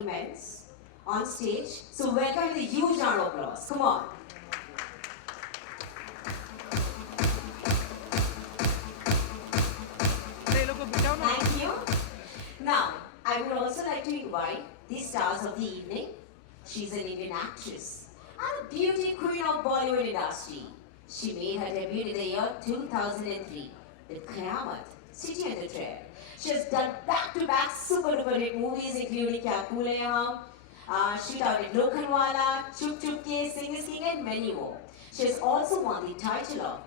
events on stage. So welcome with a huge round of applause. Come on. Thank you. Now, I would also like to invite the stars of the evening. She's an Indian actress and a beauty queen of Bollywood industry. She made her debut in the year 2003 with Qayamat, City and the Thread. She has done back-to-back super duper hit movies including Kya Pune Hum, she started Lokhanwala, Chup Chup Ke, Sing is King and many more. She has also won the title of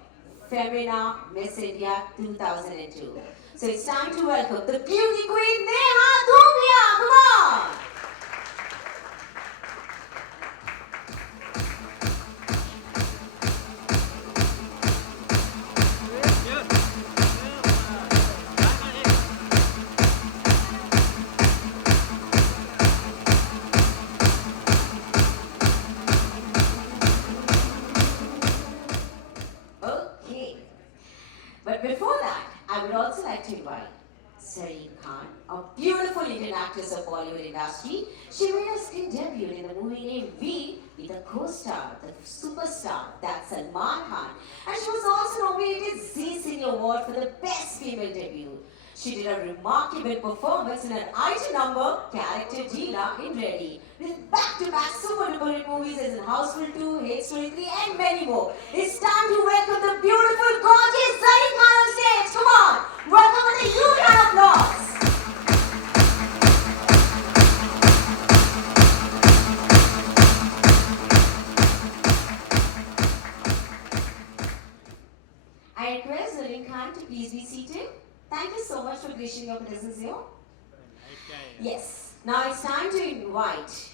Femina Miss India 2002. So it's time to welcome the beauty queen Neha Dhupia. Come on! Okay. But before that, I would also like to invite Zarine Khan, a beautiful Indian actress of Bollywood industry. She made her screen debut in the movie named V with a co-star, the superstar, that's Salman Khan. And she was also nominated Zee Cine Award for the Best Female Debut. She did a remarkable performance in an item number, character Deela in Ready, with back-to-back super duper hit movies as in Houseful 2, Hate Story 3 and many more. It's time to welcome the beautiful, gorgeous Zarine Khan on stage. Come on! Welcome with a huge round of applause. I request Zarine Khan to please be seated. Thank you so much for gracing your presence here. Yes, now it's time to invite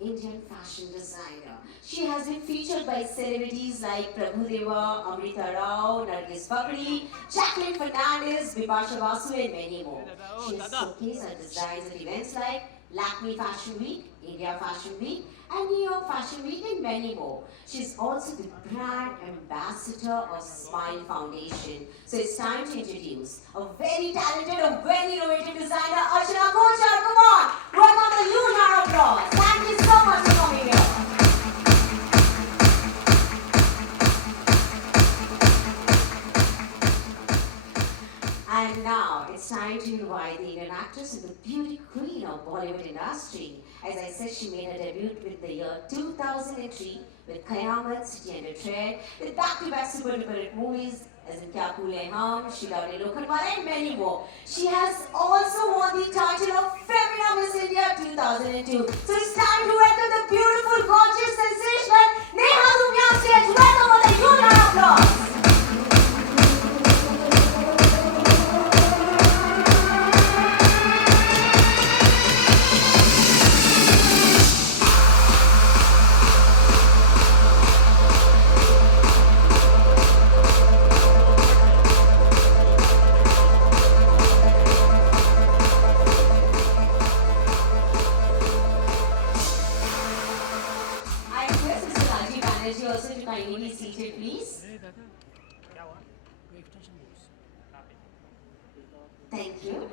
Indian fashion designer. She has been featured by celebrities like Prabhu Deva, Amrita Rao, Nargis Fakri, Jacqueline Fernandez, Bipasha Basu and many more. She has showcased her designs at events like Lakme Fashion Week, India Fashion Week, and New York Fashion Week and many more. She's also the brand ambassador of Smile Foundation. So it's time to introduce a very talented, a very innovative designer, Archana Kochar. Come on! Welcome with a huge round of applause. Thank you so much for coming here. And now it's time to invite the Indian actress and the beauty queen of Bollywood industry. As I said, she made her debut with the year 2003 with Qayamat, City and the Thread, with back-to-back super duper hit movies as in Kya Phule Hum, She Lovely Lokhanwala and many more. She has also won the title of Femina Miss India 2002. So it's time to welcome the beautiful, gorgeous, sensational Neha Dhupia on stage. Welcome with a huge round of applause. Also to kindly be seated, please. Thank you.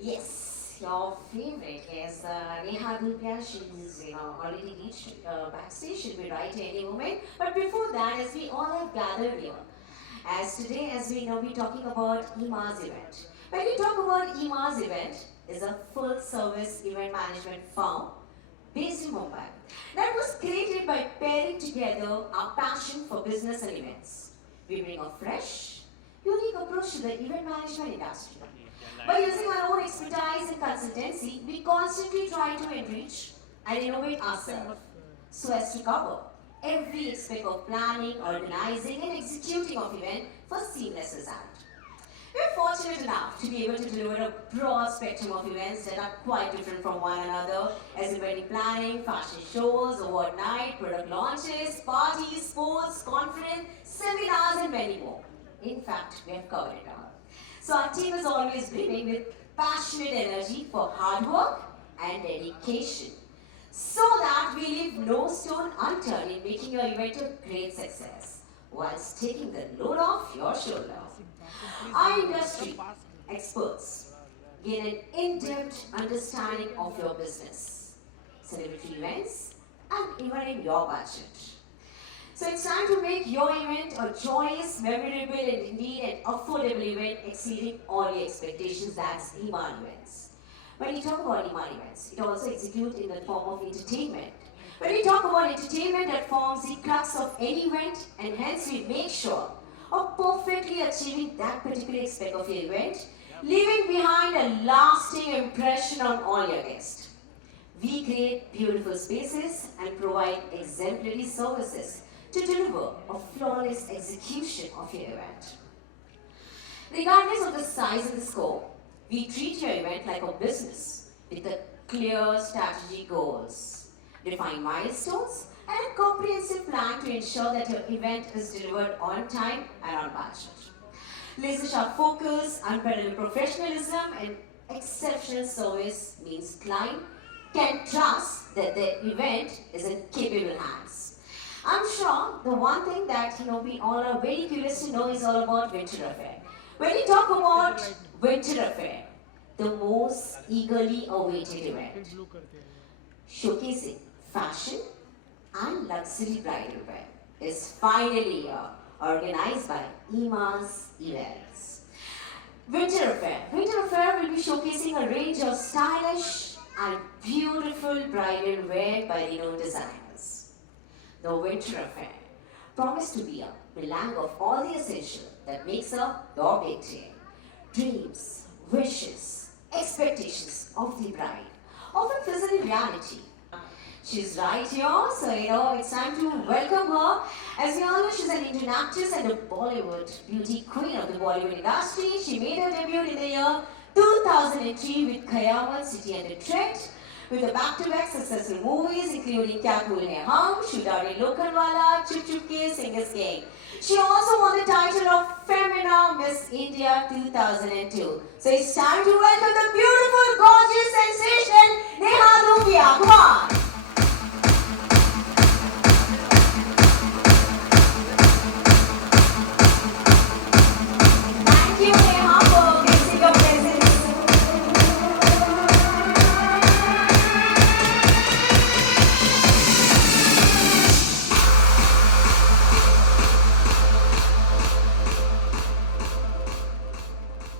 Yes, your favorite is Neha Dhupia. She's already reached backstage. She'll be right any moment. But before that, as we all have gathered here, as today, as we know, we're talking about EMA's event. When we talk about EMA's event, is a full-service event management firm based in Mumbai, that was created by pairing together our passion for business and events. We bring a fresh, unique approach to the event management industry. By using our own expertise and consultancy, we constantly try to enrich and innovate ourselves so as to cover every aspect of planning, organizing and executing of event for seamless result. We're fortunate enough to be able to deliver a broad spectrum of events that are quite different from one another, as in wedding planning, fashion shows, award night, product launches, parties, sports, conference, seminars and many more. In fact, we have covered it all. So our team is always brimming with passionate energy for hard work and dedication, so that we leave no stone unturned in making your event a great success, whilst taking the load off your shoulders. Our industry experts gain an in-depth understanding of your business, celebrity events, and even in your budget. So it's time to make your event a joyous, memorable, and indeed an affordable event exceeding all your expectations. That's Iman Events. When you talk about Iman Events, it also executes in the form of entertainment. When we talk about entertainment, that forms the crux of any event, and hence we make sure of perfectly achieving that particular aspect of your event, leaving behind a lasting impression on all your guests. We create beautiful spaces and provide exemplary services to deliver a flawless execution of your event. Regardless of the size and the scope, we treat your event like a business with a clear strategy goals, defined milestones, and a comprehensive plan to ensure that your event is delivered on time and on budget. Laser-sharp focus, unparalleled professionalism, and exceptional service means client can trust that the event is in capable hands. I'm sure the one thing that we all are very curious to know is all about Winter Affair. When we talk about Winter Affair, the most eagerly awaited event, showcasing fashion and luxury bridal wear, is finally here, organized by Ima's Events. Winter Affair. Winter Affair will be showcasing a range of stylish and beautiful bridal wear by renowned designers. The Winter Affair promised to be a melange of all the essential that makes up your big day. Dreams, wishes, expectations of the bride often fizzle in reality. She's right here, so it's time to welcome her. As we all know, she's an Indian actress and a Bollywood beauty queen of the Bollywood industry. She made her debut in the year 2003 with Kayamat, City and the Threat, with the back-to-back successful movies including Kya Phul Hai Hum, Shudari Lokanwala, Chup Chup Ke, Singer's Gang. She also won the title of Femina Miss India 2002. So it's time to welcome the beautiful, gorgeous, sensational Neha Dhupia. Come on! Thank you, Neha, for gracing your presence.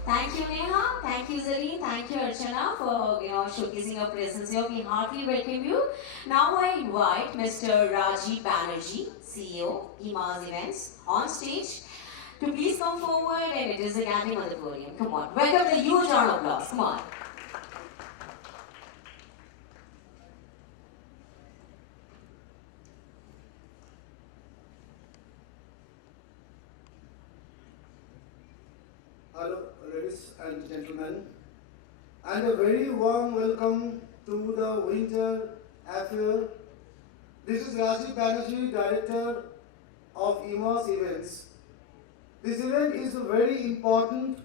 Thank you, Neha. Thank you, Zarine. Thank you, Archana, for showcasing your presence here. We heartily welcome you. Now I invite Mr. Rajiv Banerjee, CEO, Ima's Events, on stage to please come forward, and it is a gathering on the podium. Come on. Welcome the huge round of applause. Come on. Hello, ladies and gentlemen, and a very warm welcome to the Winter Affair. This is Rajiv Banerjee, Director of Ima's Events. This event is very important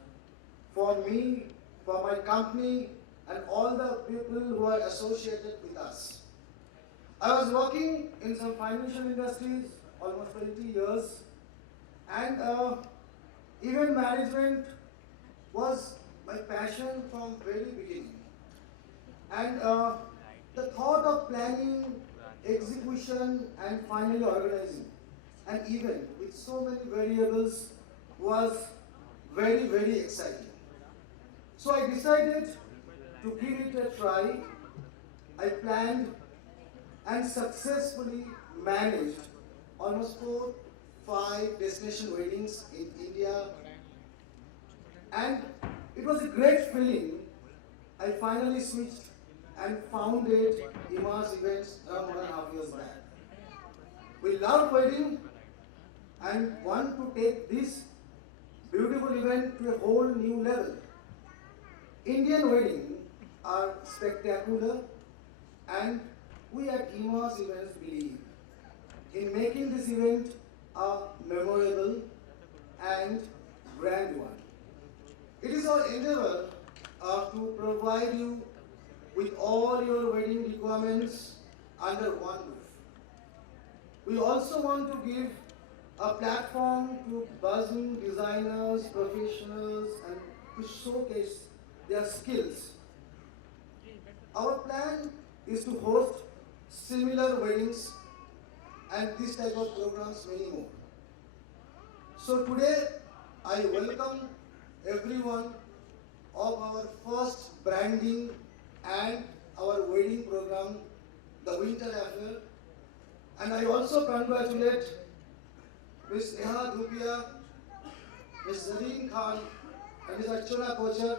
for me, for my company, and all the people who are associated with us. I was working in some financial industries almost 20 years, and event management was my passion from very beginning. And the thought of planning, execution, and finally organizing an event with so many variables was very, very exciting. So I decided to give it a try. I planned and successfully managed almost 4-5 destination weddings in India. And it was a great feeling. I finally switched and founded Ima's Events around 1.5 years back. We love wedding and want to take this beautiful event to a whole new level. Indian weddings are spectacular, and we at Ima's Events believe in making this event a memorable and grand one. It is our endeavor to provide you with all your wedding requirements under one roof. We also want to give a platform to buzzing designers, professionals, and to showcase their skills. Our plan is to host similar weddings and this type of programs many more. So today I welcome everyone of our first branding and our wedding program, the Winter Affair. And I also congratulate Ms. Neha Dhupia, Ms. Zarine Khan, and Ms. Archana Kochar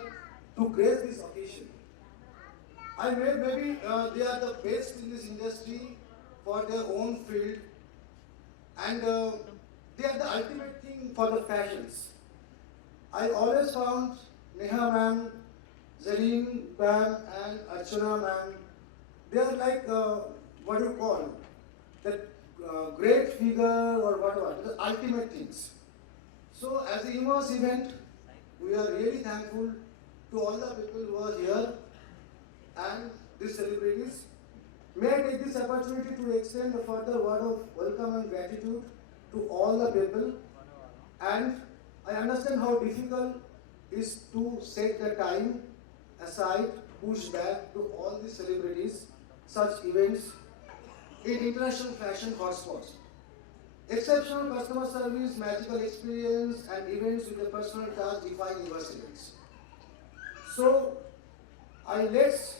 to grace this occasion. Maybe they are the best in this industry for their own field, and they are the ultimate thing for the fashions. I always found Neha ma'am, Zarine ma'am, and Archana ma'am, they are like what do you call that great figure or whatever, the ultimate things. So as the immerse event, we are really thankful to all the people who are here and these celebrities. May I take this opportunity to extend a further word of welcome and gratitude to all the people. And I understand how difficult it is to set the time aside, push back to all these celebrities, such events in international fashion hotspots. Exceptional customer service, magical experience, and events with a personal touch define universe events. So, let's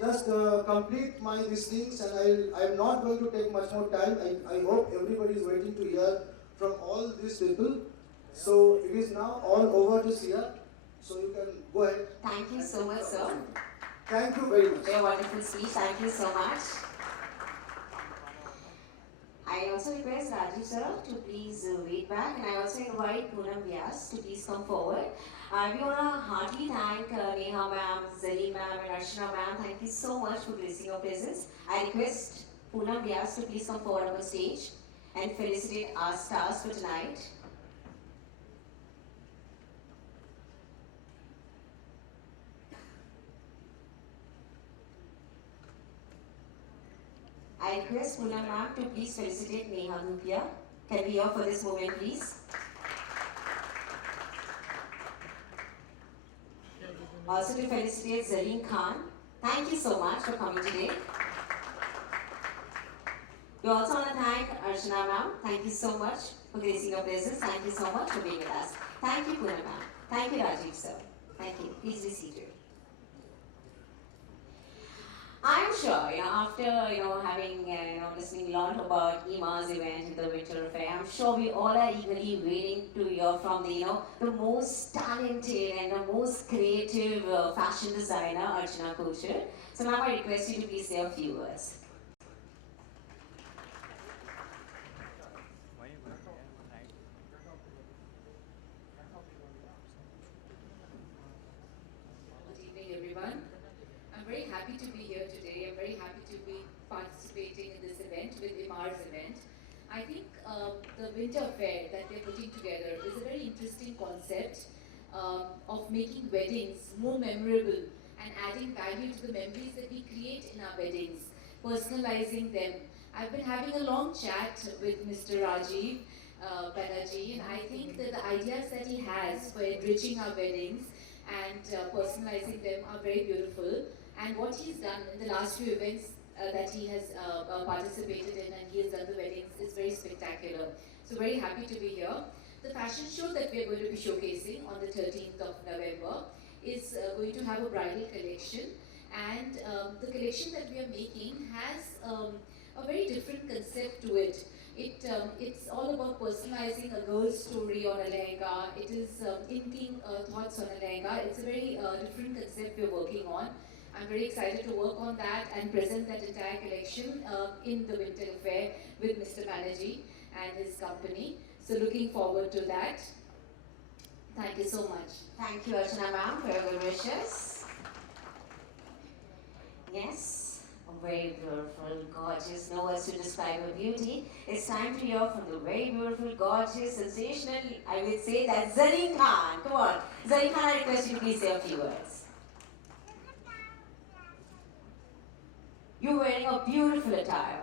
just complete my these things, and I'm not going to take much more time. I hope everybody is waiting to hear from all these people. So it is now all over to Sia. So you can go ahead. Thank you so much, sir. Thank you very much. For your wonderful speech. Thank you so much. I also request Rajiv sir to please wait back, and I also invite Poonam Vyas to please come forward. We want to heartily thank Neha ma'am, Zarine ma'am, and Archana ma'am. Thank you so much for gracing your presence. I request Poonam Vyas to please come forward on the stage and felicitate our stars for tonight. I request Poonam ma'am to please felicitate Neha Dhupia. Can we hear for this moment, please? Also to felicitate Zarine Khan. Thank you so much for coming today. We also want to thank Archana ma'am. Thank you so much for gracing your presence. Thank you so much for being with us. Thank you, Poonam ma'am. Thank you, Rajiv sir. Thank you. Please be seated. I'm sure, after, having, listening a lot about Ima's event in the Winter Affair, I'm sure we all are eagerly waiting to hear from the most talented and the most creative fashion designer, Archana Kochar. So now I request you to please say a few words. Good evening, everyone. I'm very happy to be here today. I'm very happy to be participating in this event with Imar's event. I think the winter fair that they're putting together is a very interesting concept of making weddings more memorable and adding value to the memories that we create in our weddings, personalizing them. I've been having a long chat with Mr. Rajiv Banerjee, and I think that the ideas that he has for enriching our weddings and personalizing them are very beautiful. And what he's done in the last few events that he has participated in, and he has done the weddings, is very spectacular. So very happy to be here. The fashion show that we are going to be showcasing on the 13th of November is going to have a bridal collection, and the collection that we are making has a very different concept to it. It's all about personalizing a girl's story on a lehenga. It is inking thoughts on a lehenga. It's a very different concept we're working on. I'm very excited to work on that and present that entire collection in the Winter Fair with Mr. Banerjee and his company. So looking forward to that. Thank you so much. Thank you, Archana ma'am, for your good wishes. Yes, very beautiful, gorgeous, no words to describe her beauty. It's time to hear from the very beautiful, gorgeous, sensational, I would say that's Zarine Khan. Come on, Zarine Khan, I request you to please say a few words. You're wearing a beautiful attire.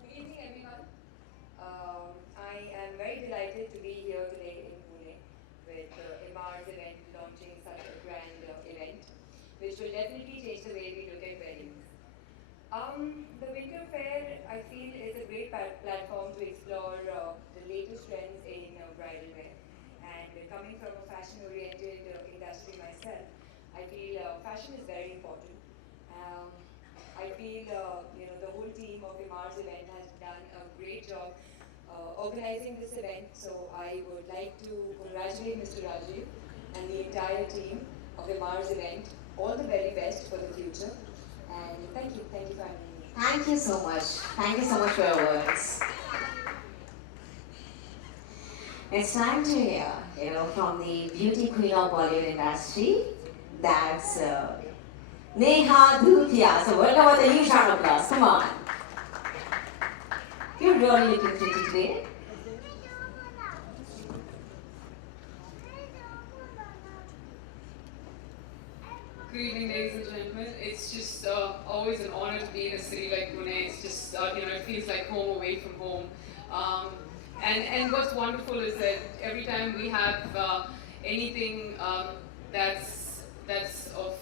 Good evening, everyone. I am very delighted to be here today in Pune with will definitely change the way we look at weddings. The Winter Fair, I feel, is a great platform to explore the latest trends in bridal wear. And coming from a fashion-oriented industry myself, I feel fashion is very important. Um, I feel the whole team of Imar's event has done a great job organizing this event. So I would like to congratulate Mr. Rajiv and the entire team of Imar's event. All the very best for the future. And thank you for having me. Thank you so much. Thank you so much for your words. It's time to hear, from the beauty queen of Bollywood industry. That's Neha Dhupia. So welcome with a huge round of applause. Come on. You're really looking pretty today. Good evening, ladies and gentlemen. It's just always an honor to be in a city like Pune. It's just, it feels like home away from home. And what's wonderful is that every time we have anything that's of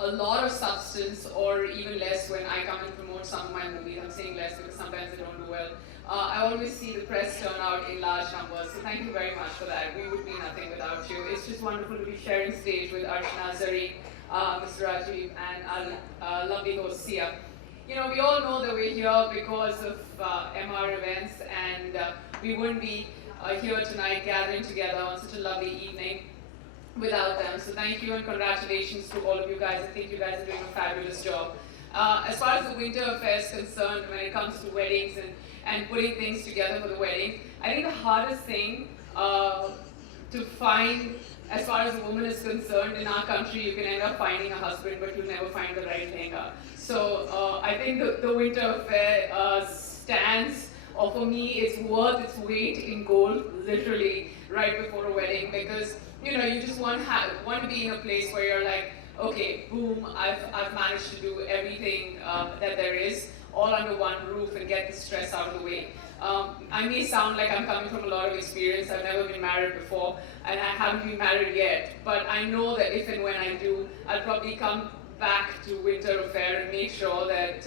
a lot of substance, or even less when I come and promote some of my movies, I'm saying less because sometimes they don't do well. I always see the press turn out in large numbers, so thank you very much for that. We would be nothing without you. It's just wonderful to be sharing stage with Archana, Zarine, Mr. Rajiv, and our lovely host, Sia. We all know that we're here because of MR events, and we wouldn't be here tonight gathering together on such a lovely evening without them. So thank you and congratulations to all of you guys. I think you guys are doing a fabulous job. As far as the winter affair is concerned, when it comes to weddings and putting things together for the wedding, I think the hardest thing to find, as far as a woman is concerned, in our country, you can end up finding a husband, but you'll never find the right lehenga. So I think the winter affair stands, or for me, it's worth its weight in gold, literally, right before a wedding, because you just want to be in a place where you're like, okay, boom, I've managed to do everything that there is, all under one roof, and get the stress out of the way. I may sound like I'm coming from a lot of experience. I've never been married before, and I haven't been married yet. But I know that if and when I do, I'll probably come back to Winter Affair and make sure that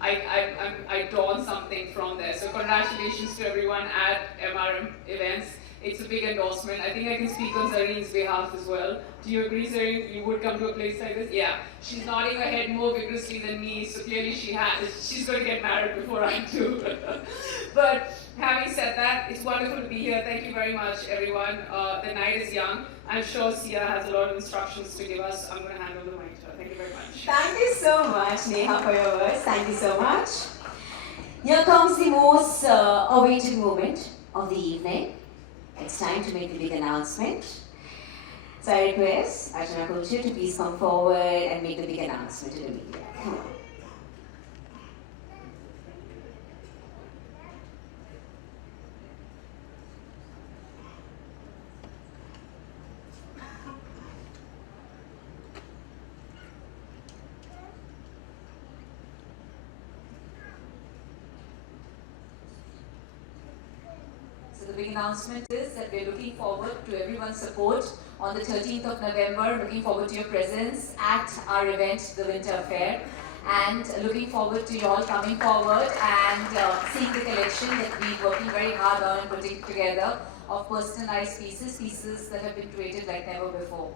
I dawn something from there. So congratulations to everyone at MRM events. It's a big endorsement. I think I can speak on Zarine's behalf as well. Do you agree, Zarine? You would come to a place like this? Yeah. She's nodding her head more vigorously than me, so clearly she's going to get married before I do. But having said that, it's wonderful to be here. Thank you very much, everyone. The night is young. I'm sure Sia has a lot of instructions to give us. I'm going to hand over the mic to her. Thank you very much. Thank you so much, Neha, for your words. Thank you so much. Here comes the most awaited moment of the evening. It's time to make the big announcement. So I request Archana Kulchir to please come forward and make the big announcement to the media. Come on. The big announcement is that we're looking forward to everyone's support on the 13th of November, looking forward to your presence at our event, the Winter Affair, and looking forward to you all coming forward and seeing the collection that we're working very hard on and putting together of personalized pieces that have been created like never before.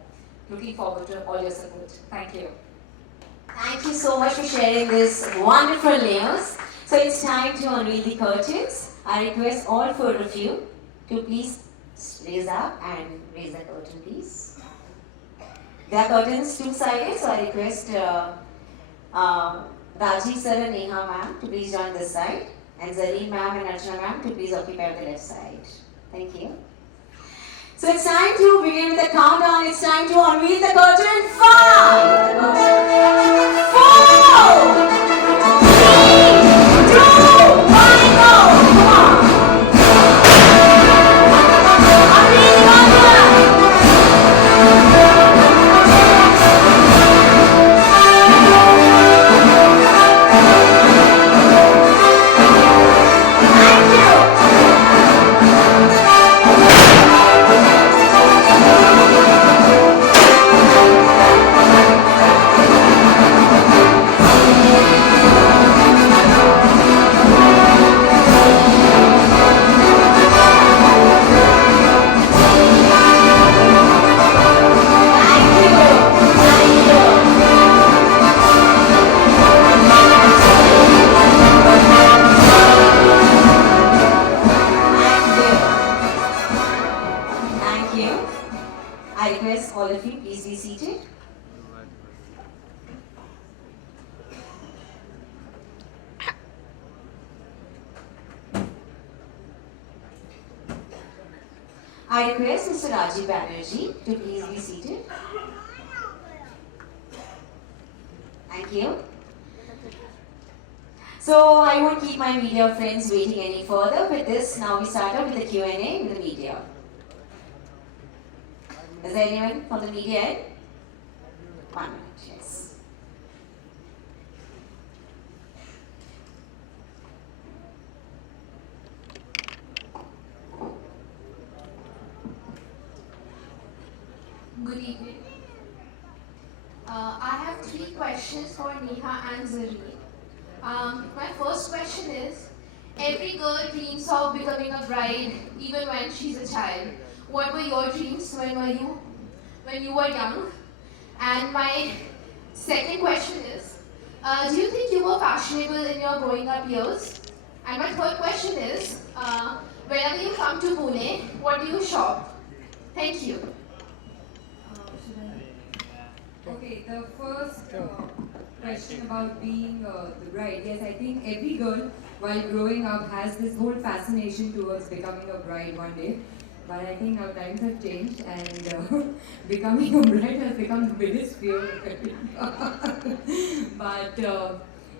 Looking forward to all your support. Thank you. Thank you so much for sharing this wonderful news. So it's time to unveil the curtains. I request all four of you to please raise up and raise the curtain, please. There are curtains two-sided, so I request Rajiv sir and Neha ma'am to please join this side, and Zarine ma'am and Archana ma'am to please occupy the left side. Thank you. So it's time to begin with the countdown. It's time to unveil the curtain. 5, 4, 3, 2, 1, go! Come on! I request Mr. Rajiv Banerjee to please be seated. Thank you. So I won't keep my media friends waiting any further. With this, now we start out with the Q&A with the media. Is there anyone from the media end? 1 minute, yes. Good evening. I have 3 questions for Neha and Zarine. My first question is, every girl dreams of becoming a bride even when she's a child. What were your dreams when you were young? And my second question is, do you think you were fashionable in your growing up years? And my third question is, whenever you come to Pune, what do you shop? Thank you. Okay, the first question about being the bride. Yes, I think every girl, while growing up, has this whole fascination towards becoming a bride one day. But I think now times have changed and becoming a bride has become the biggest fear of everyone. But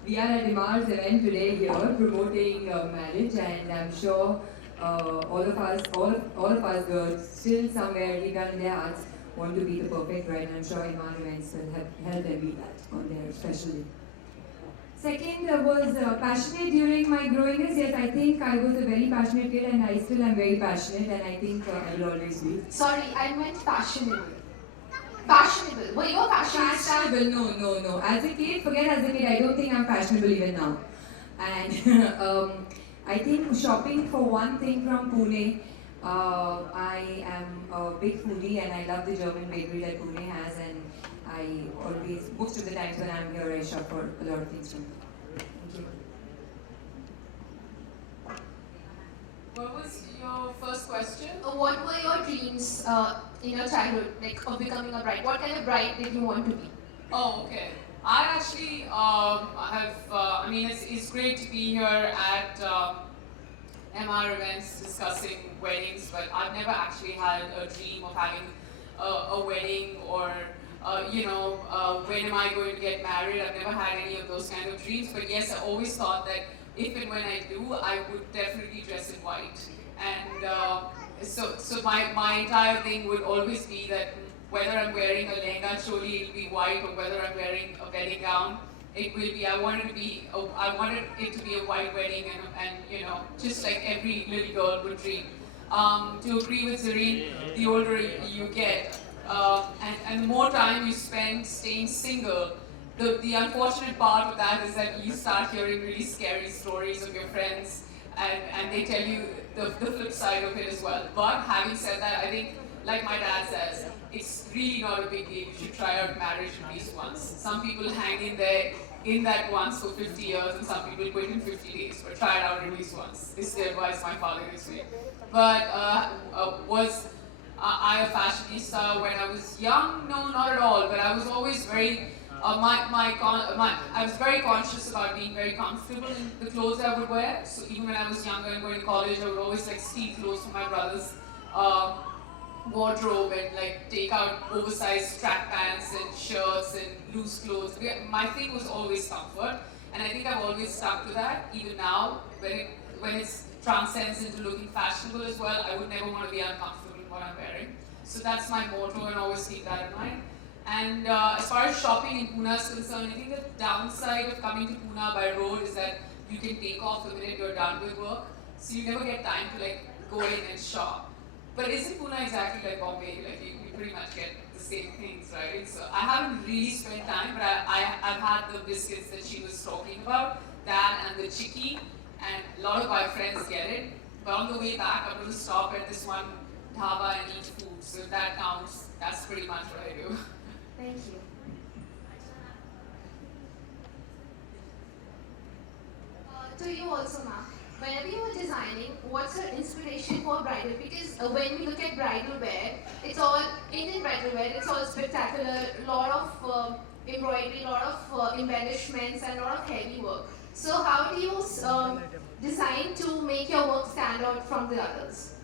we are at Imar's event today here promoting marriage, and I'm sure all of us girls still somewhere deep down in their hearts want to be the perfect bride. I'm sure Imar events will help them be that on their special day. Second was passionate during my growing years. Yes, I think I was a very passionate kid and I still am very passionate and I think I will always be. Sorry, I meant fashionable. Fashionable. Were you fashionable? Fashionable, no. As a kid, forget as a kid, I don't think I'm fashionable even now. And I think shopping for one thing from Pune, I am a big foodie and I love the German bakery that Pune has, and I always, most of the times when I'm here, I shop for a lot of things from here. Thank you. What was your first question? What were your dreams in your childhood, like of becoming a bride? What kind of bride did you want to be? Oh, okay. I actually I mean, it's great to be here at MR events discussing weddings, but I've never actually had a dream of having a wedding or, when am I going to get married? I've never had any of those kind of dreams, but yes, I always thought that if and when I do, I would definitely dress in white. And so my entire thing would always be that whether I'm wearing a lehenga choli, it'll be white, or whether I'm wearing a wedding gown, it will be. I wanted it to be a white wedding, and just like every little girl would dream. To agree with Zarine, the older you get, and the more time you spend staying single, the unfortunate part of that is that you start hearing really scary stories of your friends, and they tell you the flip side of it as well. But having said that, I think, like my dad says, it's really not a big deal. You should try out marriage at least once. Some people hang in there in that once for 50 years, and some people quit in 50 days. But try it out at least once. This is the advice my father gives me. But was I a fashionista when I was young? No, not at all. But I was always very I was very conscious about being very comfortable in the clothes I would wear. So even when I was younger and going to college, I would always like steal clothes from my brother's wardrobe and like take out oversized track pants and shirts and loose clothes. My thing was always comfort, and I think I've always stuck to that. Even now, when it transcends into looking fashionable as well, I would never want to be uncomfortable in what I'm wearing. So that's my motto, and always keep that in mind. And as far as shopping in Pune is concerned, I think the downside of coming to Pune by road is that you can take off the minute you're done with work, so you never get time to like go in and shop. But isn't Pune exactly like Bombay? Like you pretty much get the same things, right? So I haven't really spent time, but I've had the biscuits that she was talking about, that and the chicky, and a lot of my friends get it. But on the way back, I'm going to stop at this one dhaba and eat food. So if that counts, that's pretty much what I do. Thank you. To you also, ma'am. Whenever you were designing, what's your inspiration for bridal? Because when we look at bridal wear, it's all Indian bridal wear. It's all spectacular, a lot of embroidery, a lot of embellishments, and a lot of heavy work. So how do you design to make your work stand out from the others?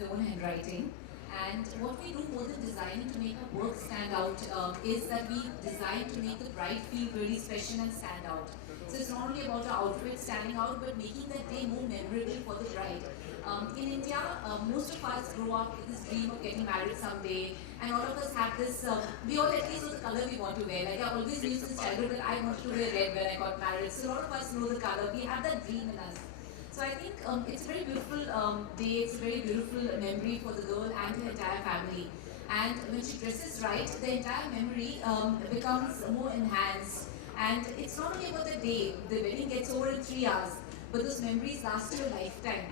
their own handwriting. And what we do more than designing to make our work stand out is that we design to make the bride feel really special and stand out. So it's not only about our outfit standing out, but making that day more memorable for the bride. In India, most of us grow up with this dream of getting married someday, and all of us have this, we all at least know the color we want to wear. Like I always knew since childhood that I wanted to wear red when I got married. So a lot of us know the color, we have that dream in us. So I think it's a very beautiful day, it's a very beautiful memory for the girl and her entire family. And when she dresses right, the entire memory becomes more enhanced. And it's not only about the day, the wedding gets over in 3 hours, but those memories last you a lifetime.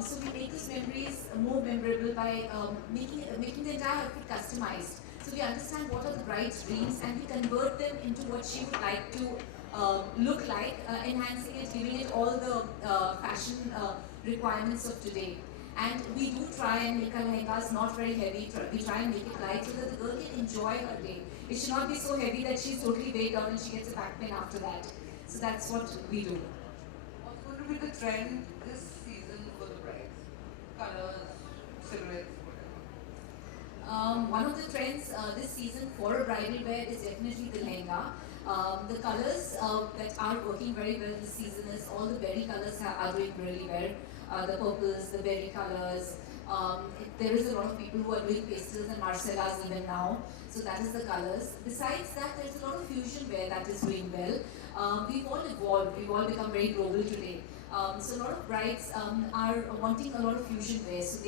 So we make those memories more memorable by making the entire outfit customized. So we understand what are the bride's dreams and we convert them into what she would like to look like, enhancing it, giving it all the fashion requirements of today. And we do try and make our lehengas not very heavy. We try and make it light so that the girl can enjoy her day. It should not be so heavy that she's totally weighed down and she gets a back pain after that. So that's what we do. What's going to be the trend this season for the brides? Colors, silhouettes, whatever. One of the trends this season for a bridal wear is definitely the lehenga. The colors that are working very well this season is all the berry colors are doing really well. The purples, the berry colors. There is a lot of people who are doing pastels and marcellas even now. So that is the colors. Besides that, there's a lot of fusion wear that is doing well. We've all evolved. We've all become very global today. So a lot of brides are wanting a lot of fusion wear. So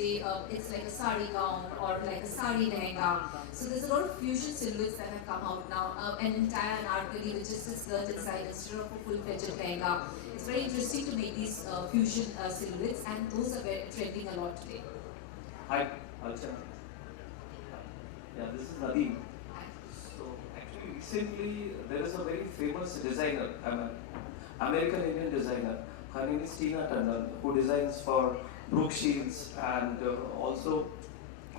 it's like a sari gown or like a sari lehenga. So there's a lot of fusion silhouettes that have come out now. An entire anarkali with just a skirt inside instead of a full-fledged lehenga. It's very interesting to make these fusion silhouettes, and those are very trending a lot today. Hi, Alchana. Yeah, this is Nadeem. So actually recently there is a very famous designer, American Indian designer. Her name is Tina Tandon, who designs for Brooke Shields and also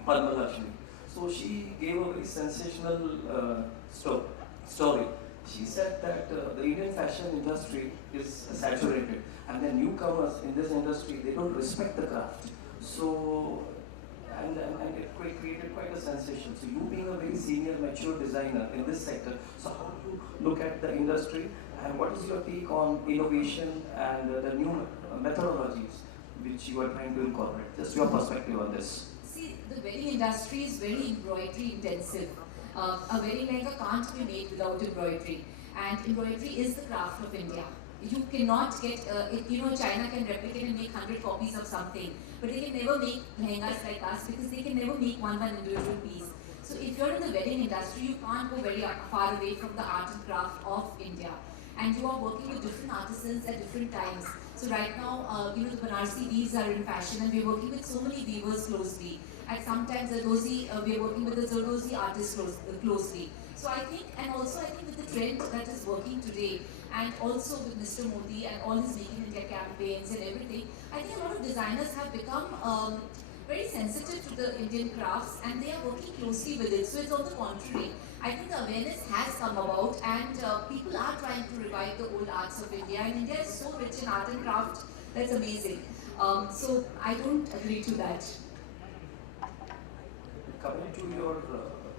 Padma Lakshmi. So she gave a very sensational story. She said that the Indian fashion industry is saturated and the newcomers in this industry, they don't respect the craft. So, and it created quite a sensation. So you being a very senior, mature designer in this sector, so how do you look at the industry and what is your take on innovation and the new methodologies which you are trying to incorporate? Just your perspective on this. See, the wedding industry is very embroidery intensive. A wedding lehenga can't be made without embroidery, and embroidery is the craft of India. You cannot get, China can replicate and make 100 copies of something, but they can never make lehengas like us because they can never make one individual piece. So if you're in the wedding industry, you can't go very far away from the art and craft of India. And you are working with different artisans at different times. So right now, the Banarsi weaves are in fashion, and we're working with so many weavers closely. At sometimes Zardozi, we're working with the Zardozi artists closely. So I think, and also I think with the trend that is working today, and also with Mr. Modi and all his Make in India campaigns and everything, I think a lot of designers have become very sensitive to the Indian crafts, and they are working closely with it. So it's on the contrary. I think the awareness has come about, and people are trying to revive the old arts of India. And India is so rich in art and craft, that's amazing. So I don't agree to that. Coming to your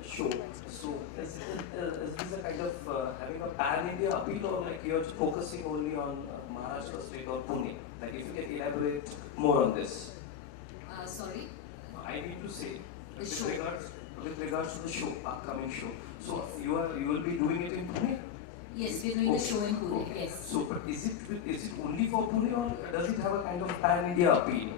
show, so is this a kind of having a pan-India appeal, or like you're focusing only on Maharashtra state or Pune? Like if you can elaborate more on this. Sorry? I need to say, The with show. regards to the show, upcoming show. So you will be doing it in Pune? Yes, we're doing the show in Pune, Okay. yes. So, but is it only for Pune, or does it have a kind of pan-India appeal?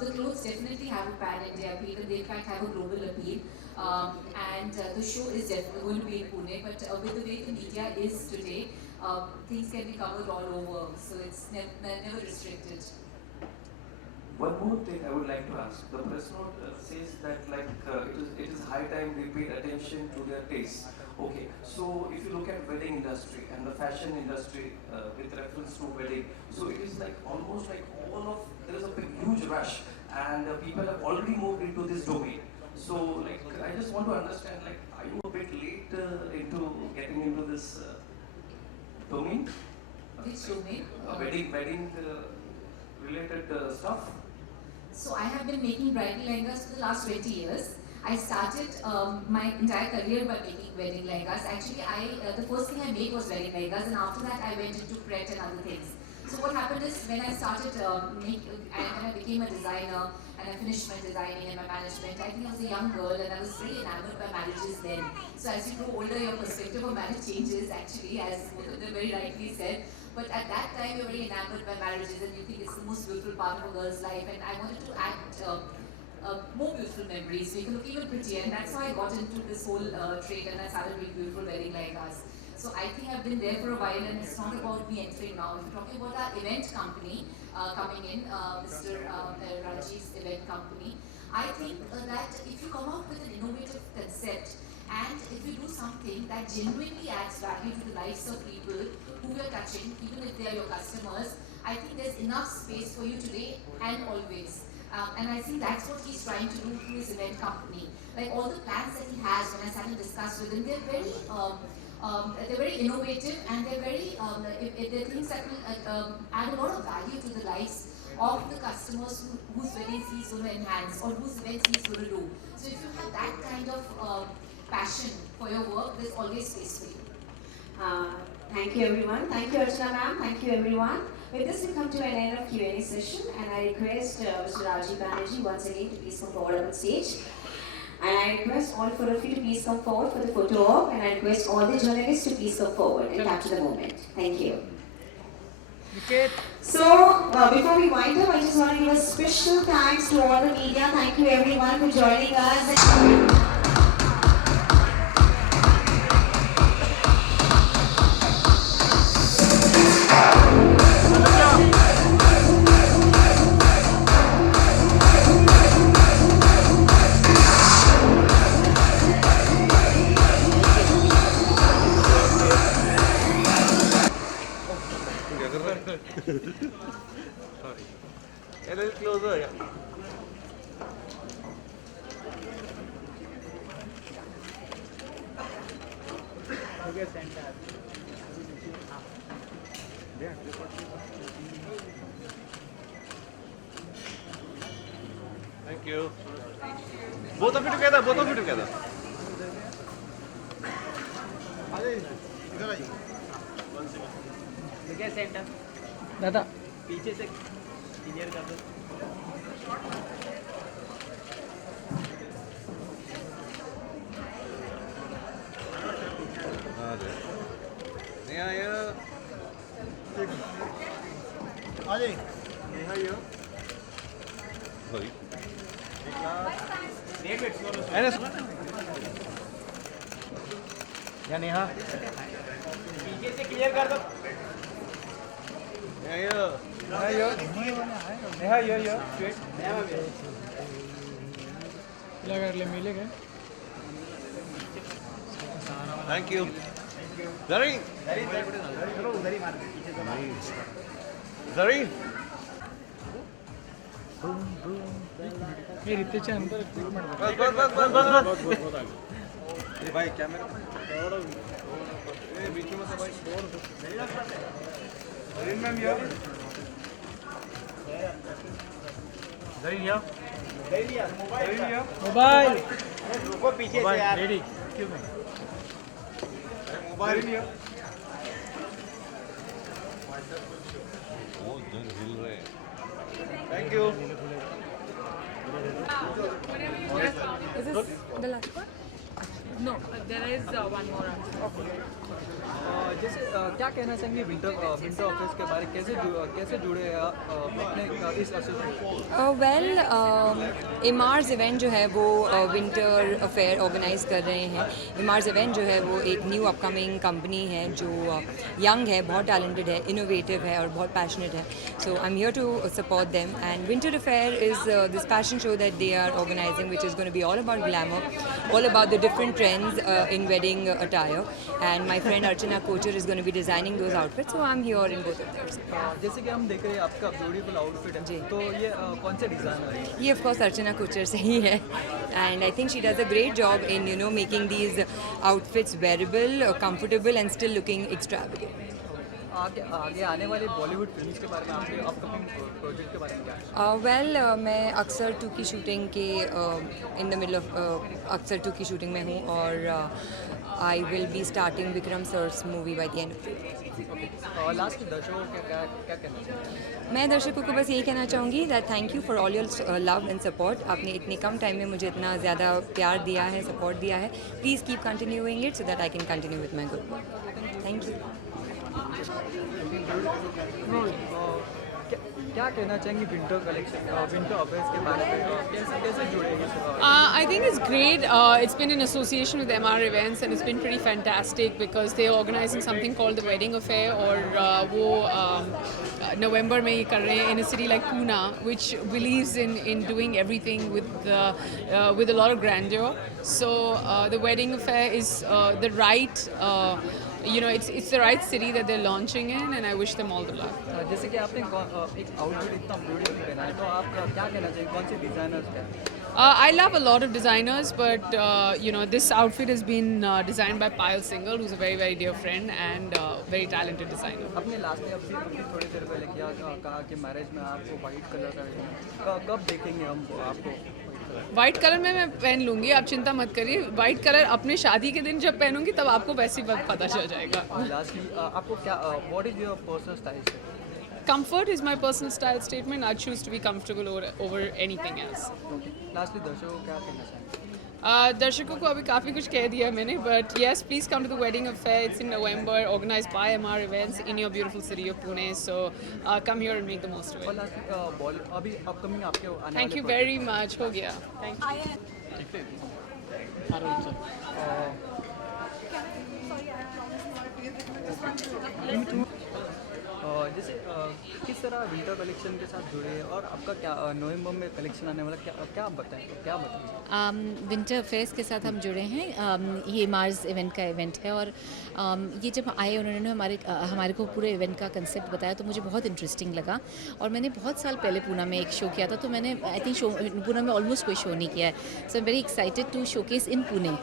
The clothes definitely have a pan-India appeal, and they in fact have a global appeal. And the show is definitely going to be in Pune, but with the way the media is today, things can be covered all over, so it's never restricted. One more thing I would like to ask. The press note says that it is high time we paid attention to their tastes. Okay, so if you look at wedding industry and the fashion industry with reference to wedding, so it is like almost like there is a big huge rush, and people have already moved into this domain. So like I just want to understand, like, are you a bit late into getting into this domain? Which domain? Wedding related stuff. So I have been making bridal lehengas for the last 20 years. I started my entire career by making wedding lehengas. Actually, the first thing I made was wedding lehengas, and after that I went into pret and other things. So what happened is when I started when I became a designer and I finished my designing and my management, I think I was a young girl and I was very enamored by marriages then. So as you grow older, your perspective of marriage changes actually, as both of them very rightly said. But at that time, you're very enamored by marriages and you think it's the most beautiful part of a girl's life. And I wanted to add more beautiful memories, so you can look even prettier. And that's how I got into this whole trade and I started doing beautiful wedding lehengas. So I think I've been there for a while, and it's not about me entering now. If you're talking about our event company coming in, Mr. Raji's event company, I think that if you come up with an innovative concept and if you do something that genuinely adds value to the lives of people who you're touching, even if they are your customers, I think there's enough space for you today and always. And I think that's what he's trying to do through his event company. Like all the plans that he has, when I sat and discussed with him, they're very innovative, and they're things that will add a lot of value to the lives of the customers whose weddings he's going to enhance or whose events he's going to do. So if you have that kind of passion for your work, there's always space for you. Thank you everyone. Thank you Archana ma'am. Thank you everyone. With this we come to an end of Q&A session, and I request Mr. Rajiv Banerjee once again to please come forward on stage. And I request all four of you to please come forward for the photo op, and I request all the journalists to please come forward and capture the moment. Thank you. So, before we wind up, I just want to give a special thanks to all the media. Thank you everyone for joining us. A little closer, yeah. Okay, center. Thank you. Both of you together, both of you together. देखिए centre दादा पीछे से clear कर दो Neha here. Ajay. Neha here. Sorry. या नेहा पीछे से clear कर दो Neha here. Neha yo straight लगा ले मिले गए Thank you. Zarine. चलो उधर ही मार दे पीछे से Zarine. ये रितेश अंदर बस ये भाई कैमरा ये बीच में सब भाई Zarine ma'am here. Zarine here. Zarine here. Mobile रुको पीछे से यार रेडी Zarine here. बहुत जन हिल रहे हैं. Thank you. Is this the last one? No, there is one more answer. जैसे क्या कहना चाहेंगे विंटर ऑफिस के बारे में कैसे जुड़े अपने इस एसोसिएशन वेल इमार्स इवेंट जो है वो विंटर अफेयर ऑर्गेनाइज कर रहे हैं. इमार्स इवेंट जो है वो एक न्यू अपकमिंग कंपनी है जो यंग है, बहुत टैलेंटेड है, इनोवेटिव है और बहुत पैशनेट है. So I am here to support them and winter affair is this passion show that they are organising which is going to be all about glamour, all about the different trends in wedding attire, and my friend Archana Kochar is going to be designing those outfits, so I'm here in both of theirs. जैसे कि हम देख रहे हैं आपका beautiful outfit है जी. तो ये कौन से डिज़ाइनर है? ये of course Archana Kochar से ही है, and I think she does a great job in making these outfits wearable, comfortable and still looking extravagant. आगे आगे आने वाले बॉलीवुड फिल्म्स के बारे में, आपके अपकमिंग प्रोजेक्ट के बारे में क्या है? वेल मैं अक्सर 2 की शूटिंग के इन द मिडल ऑफ अक्सर 2 की शूटिंग में हूँ और I will be starting Vikram sir's movie by the end of the और लास्ट दर्शकों को क्या क्या कहना चाहिए? मैं दर्शकों को बस यही कहना चाहूँगी that thank you for all your love and support. आपने इतने कम टाइम में मुझे इतना ज़्यादा प्यार दिया है, सपोर्ट दिया है। Please keep continuing it so that I can continue with my good work. Thank you. क्या कहना चाहेंगे विंटर कलेक्शन, विंटर अफेयर्स के बारे में? कैसे कैसे जुड़ेंगे? I think it's great. It's been in association with MR Events and it's been pretty fantastic because they're organizing something called the Wedding Affair और वो November में ये कर रहे हैं in a city like Pune, which believes in doing everything with a lot of grandeur. So the Wedding Affair is the right it's the right city that they're launching in and I wish them all the luck. जैसे कि आपने एक outfit इतना beautiful पहना है, तो आप क्या कहना चाहिए, कौन से डिज़ाइनर्स का? I love a lot of designers, but this outfit has been designed by Payal Singhal, who's a very very dear friend and very talented designer. अपने लास्ट में अभी थोड़ी देर पहले कहा कि मैरिज में आपको वाइट कलर का, कब देखेंगे हम आपको? वाइट कलर में मैं पहन लूँगी, आप चिंता मत करिए। वाइट कलर अपने शादी के दिन जब पहनूंगी तब आपको वैसी बात पता चल जाएगा। लास्टली आपको क्या, what is your personal style? Comfort is my personal style statement. I choose to be comfortable over anything else. Lastly दर्शकों को क्या कहना चाहेंगे? दर्शकों को अभी काफ़ी कुछ कह दिया मैंने, but yes, please come to the wedding affair. It's in November, organized by MR Events in your beautiful city of Pune. So come here and make the most of और it. लास्टली अभी upcoming आपके आने Thank you very much. हो गया. Thank you. जैसे किस तरह winter collection के साथ जुड़े हैं और आपका क्या नवंबर में कलेक्शन आने वाला, क्या आप बताएं? विंटर अफेयर्स के साथ हम जुड़े हैं। ये मार्स इवेंट का इवेंट है और ये जब आए उन्होंने हमारे को पूरे इवेंट का कंसेप्ट बताया तो मुझे बहुत इंटरेस्टिंग लगा। और मैंने बहुत साल पहले पूना में एक शो किया था, तो मैंने आई थिंक पूना में ऑलमोस्ट कोई शो नहीं किया है। So I am very excited to showcase in Pune.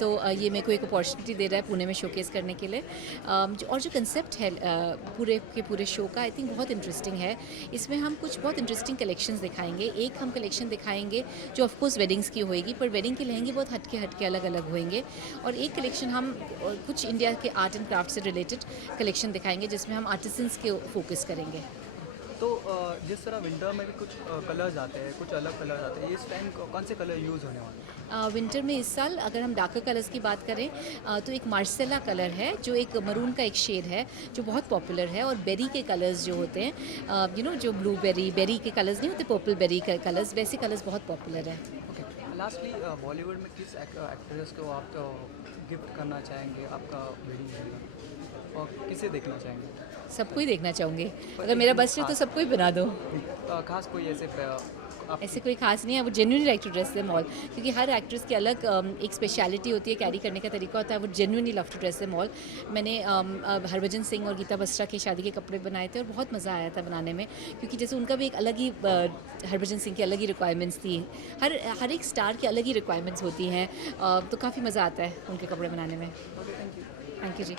तो ये मेरे को एक अपॉर्चुनिटी दे रहा है पुणे में शोकेस करने के लिए। और जो कंसेप्ट है पूरे शो का आई थिंक बहुत इंटरेस्टिंग है। इसमें हम कुछ बहुत इंटरेस्टिंग कलेक्शंस दिखाएंगे। एक हम कलेक्शन दिखाएंगे जो ऑफकोर्स वेडिंग्स की होएगी, पर वेडिंग के लहंगे बहुत हटके अलग अलग होंगे। और एक कलेक्शन हम कुछ इंडिया के आर्ट एंड क्राफ्ट से रिलेटेड कलेक्शन दिखाएंगे जिसमें हम आर्टिसंस के फोकस करेंगे। तो जिस तरह विंटर में भी कुछ कलर्स आते हैं, कुछ अलग कलर आते हैं, इस टाइम कौन से कलर यूज़ होने वाले हैं? विंटर में इस साल अगर हम डार्कर कलर्स की बात करें तो एक मार्सेला कलर है जो एक मरून का एक शेड है जो बहुत पॉपुलर है। और बेरी के कलर्स जो होते हैं जो बेरी के कलर्स नहीं होते, पर्पल बेरी के कलर्स, वैसे कलर्स बहुत पॉपुलर है। ओके, लास्टली बॉलीवुड में किस एक्ट्रेस को आप गिफ्ट करना चाहेंगे आपका वेडिंग है और किसे देखना चाहेंगे? सबको ही देखना चाहूँगी। अगर मेरा बस है तो सबको ही बना दो। खास कोई ऐसे कोई खास नहीं है, वो genuinely like to dress them all, क्योंकि हर एक्ट्रेस की अलग एक स्पेशलिटी होती है, कैरी करने का तरीका होता है। वो genuinely love to dress them all. मैंने हरभजन सिंह और गीता बस्त्रा की शादी के कपड़े बनाए थे और बहुत मज़ा आया था बनाने में, क्योंकि जैसे उनका भी एक अलग ही हरभजन सिंह की अलग ही रिक्वायरमेंट्स थी। हर एक स्टार की अलग ही रिक्वायरमेंट्स होती हैं, तो काफ़ी मज़ा आता है उनके कपड़े बनाने में। Thank you ji.